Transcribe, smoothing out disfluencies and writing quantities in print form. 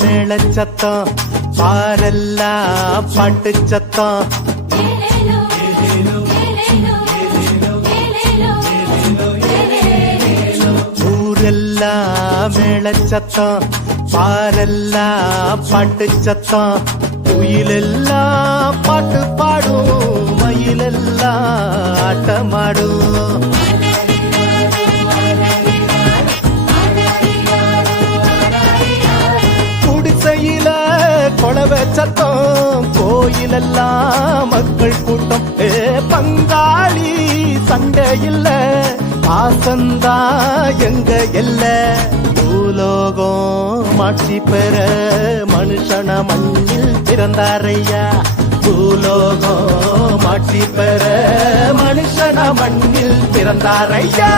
மேள சத்தம் பாரெல்லாம் பாட்டு சத்தம் ஊரெல்லாம் மேள சத்தம் பாரெல்லாம் பாட்டு சத்தம் குயிலெல்லாம் பாட்டு பாடும் மயிலெல்லாம் ஆட்டமாடும் குடிசையில கொலவை சத்தம் கோயிலெல்லாம் மக்கள் கூட்டம் பங்காளி சண்டை இல்ல பாசந்தா எங்க எல்ல பூலோகம் மாட்சி பெற மனுஷன மண்ணில் பிறந்தாரையா பூலோகம் மாட்சி பெற மனுஷன மண்ணில் பிறந்தாரையா